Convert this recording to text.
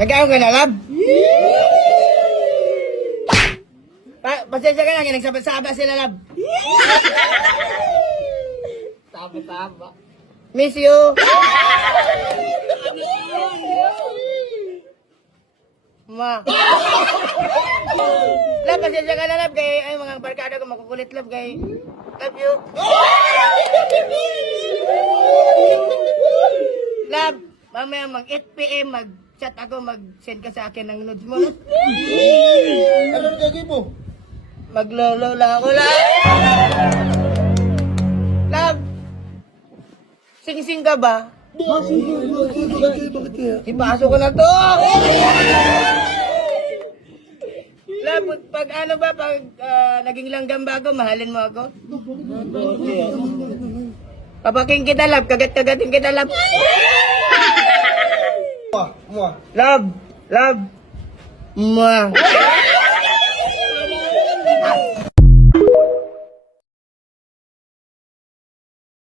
Nag-aaw ka na, love? Pasensya ka lang, nagsaba-saba sila, love. Saba-saba. Miss you. Ma. Love, pasensya ka na, love, kay ay mga barkada ko makukulit, love, kay love you. Love, mamaya mag 8 PM, mag-chat ako, mag-send ka sa akin ng nudes mo, love. Anong gagawin mo? Maglolo lang ako, love. Love, sing-sing ka ba? Ipasok ko na to. Love, pag ano ba, pag naging langgam ba ako, mahalin mo ako? Papaking kita, love. Kagat-kagatin kita, love. Mua. Love. Love. Mwah.